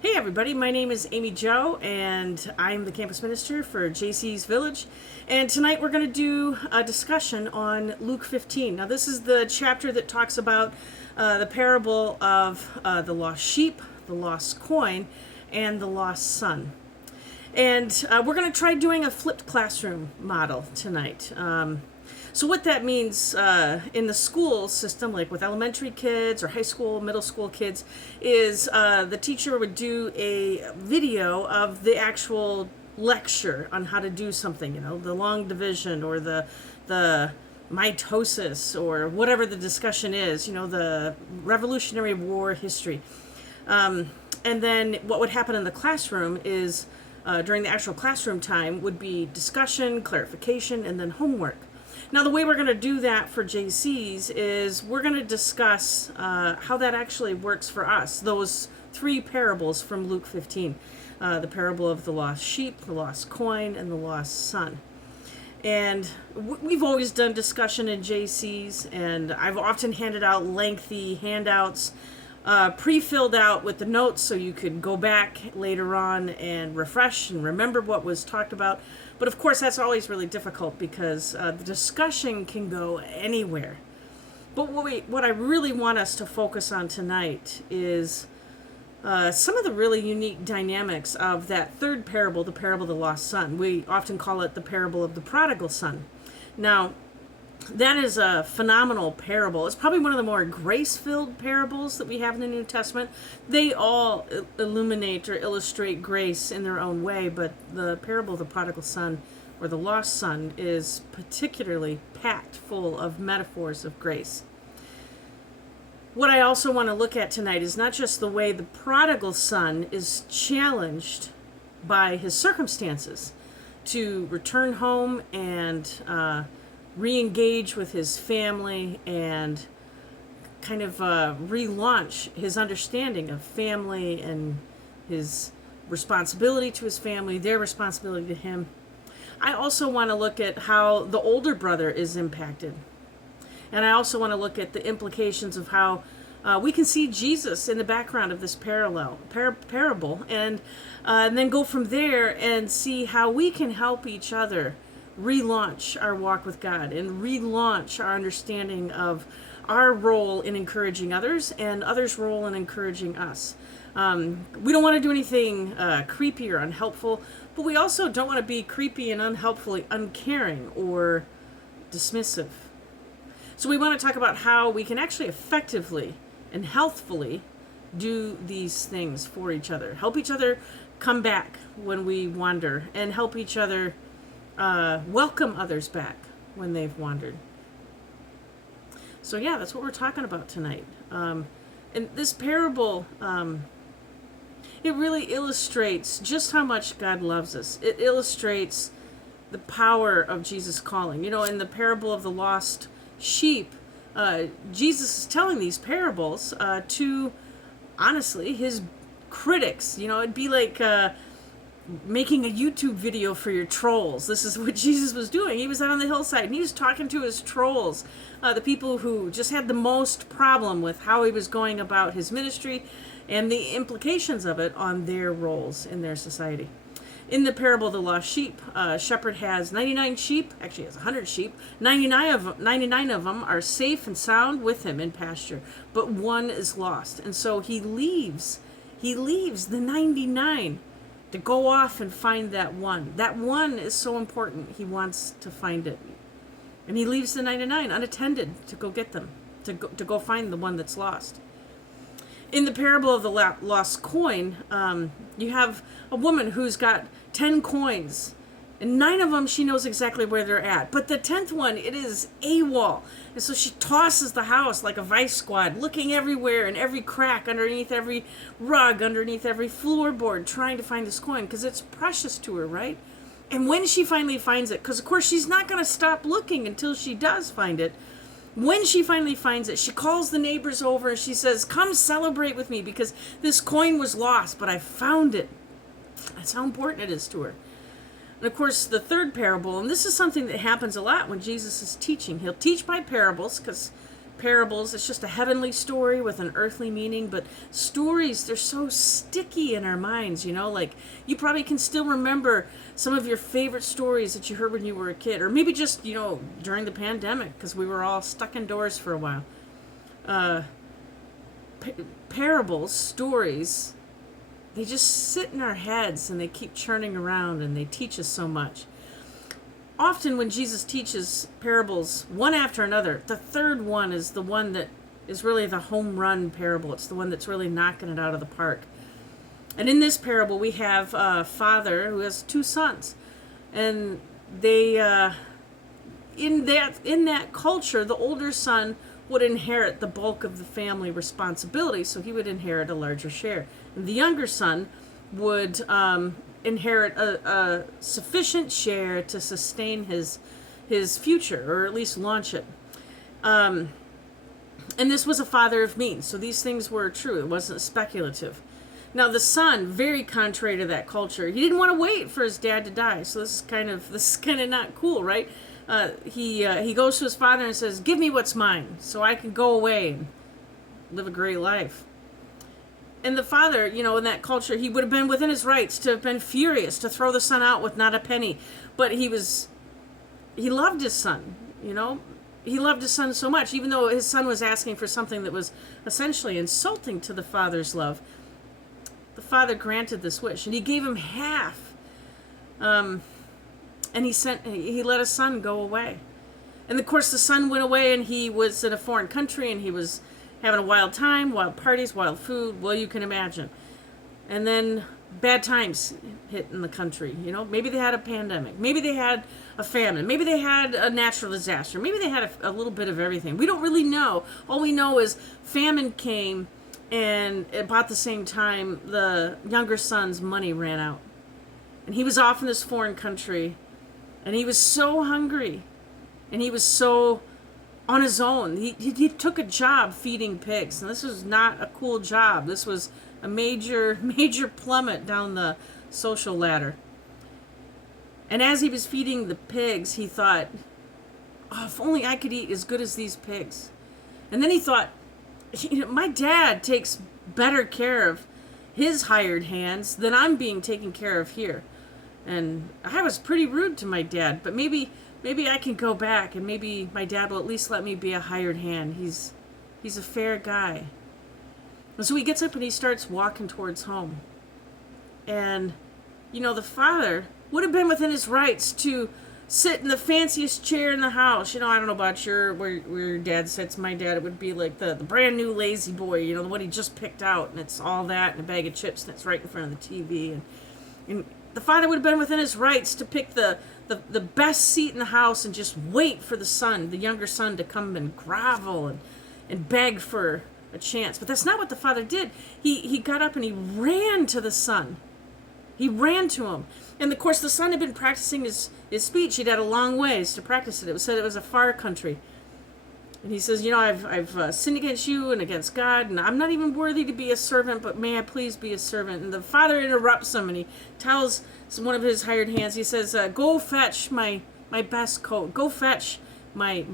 Hey everybody, my name is Amy Jo and I'm the campus minister for JC's Village. And tonight we're going to do a discussion on Luke 15. Now this is the chapter that talks about the parable of the lost sheep, the lost coin, and the lost son. And we're going to try doing a flipped classroom model tonight. So what that means in the school system, like with elementary kids or high school, middle school kids, is the teacher would do a video of the actual lecture on how to do something, the long division or the mitosis or whatever the discussion is, the Revolutionary War history. And then what would happen in the classroom is during the actual classroom time would be discussion, clarification, and then homework. Now, the way we're going to do that for JCs is we're going to discuss how that actually works for us, those three parables from Luke 15, the parable of the lost sheep, the lost coin, and the lost son. And we've always done discussion in JCs, and I've often handed out lengthy handouts pre-filled out with the notes so you could go back later on and refresh and remember what was talked about. But of course, that's always really difficult because the discussion can go anywhere. But what I really want us to focus on tonight is some of the really unique dynamics of that third parable, the parable of the lost son. We often call it the parable of the prodigal son. Now, that is a phenomenal parable. It's probably one of the more grace-filled parables that we have in the New Testament. They all illuminate or illustrate grace in their own way, but the parable of the prodigal son or the lost son is particularly packed full of metaphors of grace. What I also want to look at tonight is not just the way the prodigal son is challenged by his circumstances to return home and re-engage with his family and kind of relaunch his understanding of family and his responsibility to his family, their responsibility to him. I also want to look at how the older brother is impacted. And I also want to look at the implications of how we can see Jesus in the background of this parable and then go from there and see how we can help each other relaunch our walk with God and relaunch our understanding of our role in encouraging others and others' role in encouraging us. We don't want to do anything creepy or unhelpful, but we also don't want to be creepy and unhelpfully uncaring or dismissive. So we want to talk about how we can actually effectively and healthfully do these things for each other. Help each other come back when we wander and help each other welcome others back when they've wandered. So yeah, that's what we're talking about tonight. And this parable, it really illustrates just how much God loves us. It illustrates the power of Jesus' calling. In the parable of the lost sheep, Jesus is telling these parables to, honestly, his critics. It'd be like making a YouTube video for your trolls. This is what Jesus was doing. He was out on the hillside and he was talking to his trolls, the people who just had the most problem with how he was going about his ministry and the implications of it on their roles in their society. In the parable of the lost sheep, a shepherd has 99 sheep, actually has 100 sheep. 99 of them are safe and sound with him in pasture, but one is lost. And so he leaves the 99 to go off and find that one. That one is so important. He wants to find it. And he leaves the 99 unattended to go get them, to go find the one that's lost. In the parable of the lost coin, you have a woman who's got 10 coins. And 9 of them, she knows exactly where they're at. But the 10th one, it is AWOL. And so she tosses the house like a vice squad, looking everywhere in every crack, underneath every rug, underneath every floorboard, trying to find this coin because it's precious to her, right? And when she finally finds it, because of course she's not going to stop looking until she does find it, when she finally finds it, she calls the neighbors over and she says, "Come celebrate with me because this coin was lost, but I found it." That's how important it is to her. And of course, the third parable, and this is something that happens a lot when Jesus is teaching. He'll teach by parables because parables. It's just a heavenly story with an earthly meaning, but stories, they're so sticky in our minds, like you probably can still remember some of your favorite stories that you heard when you were a kid, or maybe just, during the pandemic, because we were all stuck indoors for a while. Parables, stories, they just sit in our heads and they keep churning around and they teach us so much. Often when Jesus teaches parables one after another, the third one is the one that is really the home run parable. It's the one that's really knocking it out of the park. And in this parable, we have a father who has two sons. And they, in that culture, the older son would inherit the bulk of the family responsibility, so he would inherit a larger share. And the younger son would inherit a sufficient share to sustain his future, or at least launch it. And this was a father of means, so these things were true. It wasn't speculative. Now the son, very contrary to that culture, he didn't want to wait for his dad to die. So this is kind of not cool, right? He goes to his father and says, "Give me what's mine, so I can go away and live a great life." And the father, in that culture, he would have been within his rights to have been furious, to throw the son out with not a penny. But he loved his son, He loved his son so much, even though his son was asking for something that was essentially insulting to the father's love. The father granted this wish, and he gave him half. And he let his son go away. And of course, the son went away, and he was in a foreign country, and he was having a wild time, wild parties, wild food. Well, you can imagine. And then bad times hit in the country. Maybe they had a pandemic. Maybe they had a famine. Maybe they had a natural disaster. Maybe they had a little bit of everything. We don't really know. All we know is famine came, and about the same time, the younger son's money ran out. And he was off in this foreign country, and he was so hungry, and he was so on his own. He took a job feeding pigs, and this was not a cool job. This was a major plummet down the social ladder. And as he was feeding the pigs, he thought, "Oh, if only I could eat as good as these pigs." And then he thought, my dad takes better care of his hired hands than I'm being taken care of here. And I was pretty rude to my dad, but maybe I can go back, and maybe my dad will at least let me be a hired hand. He's a fair guy. And so he gets up and he starts walking towards home. And, the father would have been within his rights to sit in the fanciest chair in the house. I don't know about where your dad sits. My dad, it would be like the brand new Lazy Boy, the one he just picked out, and it's all that and a bag of chips, and it's right in front of the TV. And the father would have been within his rights to pick the best seat in the house and just wait for the younger son, to come and grovel and beg for a chance. But that's not what the father did. He got up and he ran to the son. He ran to him. And of course, the son had been practicing his speech. He'd had a long ways to practice it. It said it was a far country. And he says, I've sinned against you and against God, and I'm not even worthy to be a servant, but may I please be a servant? And the father interrupts him, and he tells one of his hired hands, he says, "Go fetch my best coat. Go fetch my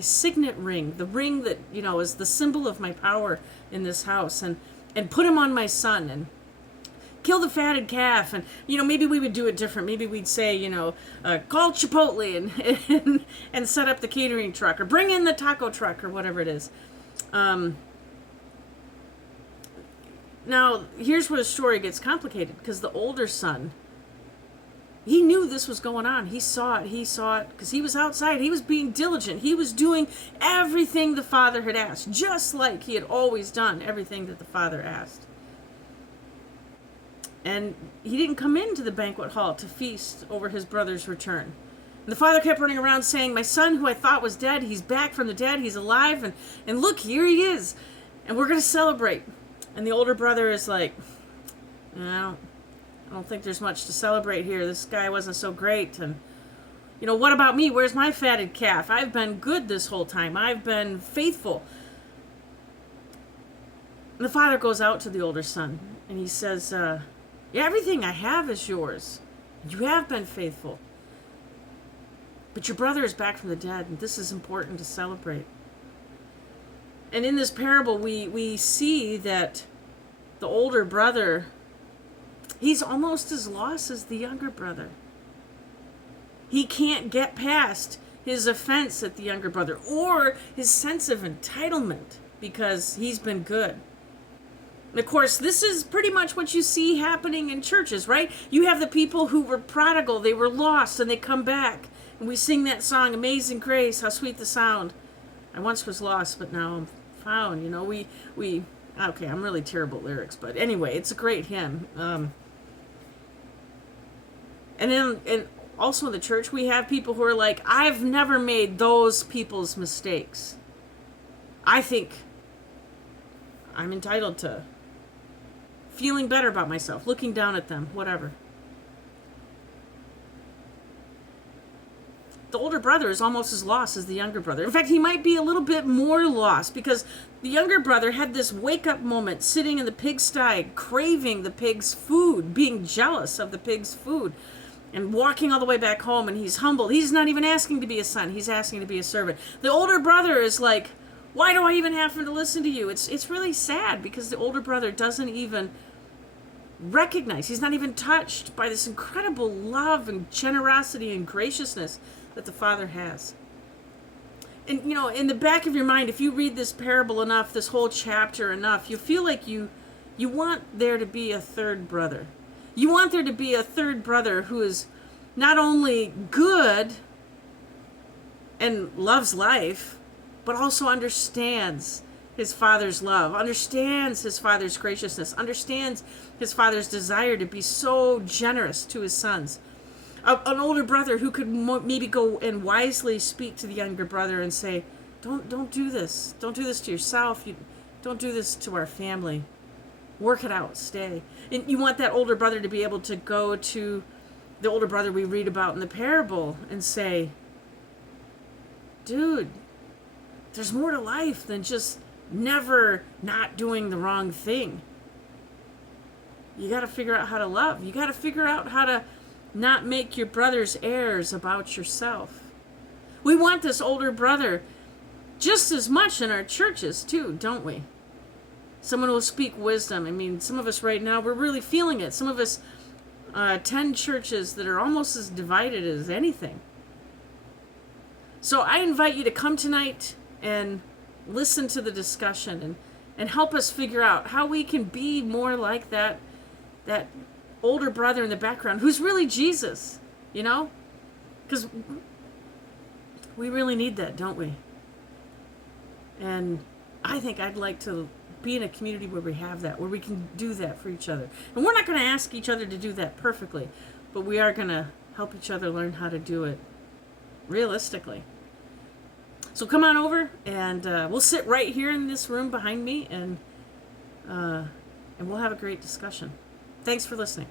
signet ring, the ring that, is the symbol of my power in this house, and put him on my son, and kill the fatted calf." And maybe we would do it different. Maybe we'd say, call Chipotle and set up the catering truck, or bring in the taco truck, or whatever it is. Now here's where the story gets complicated, because the older son, he knew this was going on. He saw it because he was outside. He was being diligent. He was doing everything the father had asked, just like he had always done everything that the father asked. And he didn't come into the banquet hall to feast over his brother's return. And the father kept running around saying, "My son, who I thought was dead, he's back from the dead. He's alive. And look, here he is. And we're going to celebrate." And the older brother is like, I don't think there's much to celebrate here. This guy wasn't so great. And, what about me? Where's my fatted calf? I've been good this whole time. I've been faithful. And the father goes out to the older son, and he says, "Yeah, everything I have is yours. You have been faithful. But your brother is back from the dead, and this is important to celebrate." And in this parable, we see that the older brother, he's almost as lost as the younger brother. He can't get past his offense at the younger brother or his sense of entitlement because he's been good. And of course, this is pretty much what you see happening in churches, right? You have the people who were prodigal, they were lost, and they come back. And we sing that song, Amazing Grace, how sweet the sound. I once was lost, but now I'm found. You know, we okay, I'm really terrible at lyrics, but anyway, it's a great hymn. And also in the church, we have people who are like, I've never made those people's mistakes. I think I'm entitled to feeling better about myself, looking down at them, whatever. The older brother is almost as lost as the younger brother. In fact, he might be a little bit more lost because the younger brother had this wake-up moment sitting in the pigsty, craving the pig's food, being jealous of the pig's food, and walking all the way back home, and he's humbled. He's not even asking to be a son. He's asking to be a servant. The older brother is like, why do I even have to listen to you? It's really sad because the older brother doesn't even recognize, he's not even touched by this incredible love and generosity and graciousness that the father has. And you know, in the back of your mind, if you read this parable enough, this whole chapter enough, you feel like you want there to be a third brother. You want there to be a third brother who is not only good and loves life, but also understands his father's love, understands his father's graciousness, understands his father's desire to be so generous to his sons. An older brother who could maybe go and wisely speak to the younger brother and say, don't do this. Don't do this to yourself. Don't do this to our family. Work it out. Stay. And you want that older brother to be able to go to the older brother we read about in the parable and say, dude, there's more to life than just never not doing the wrong thing. You got to figure out how to love. You got to figure out how to not make your brother's errors about yourself. We want this older brother just as much in our churches too, don't we? Someone will speak wisdom. I mean, some of us right now, we're really feeling it. Some of us attend churches that are almost as divided as anything. So I invite you to come tonight and listen to the discussion and help us figure out how we can be more like that older brother in the background who's really Jesus, you know? Because we really need that, don't we? And I think I'd like to be in a community where we have that, where we can do that for each other. And we're not going to ask each other to do that perfectly, but we are going to help each other learn how to do it realistically. So come on over, and we'll sit right here in this room behind me, and we'll have a great discussion. Thanks for listening.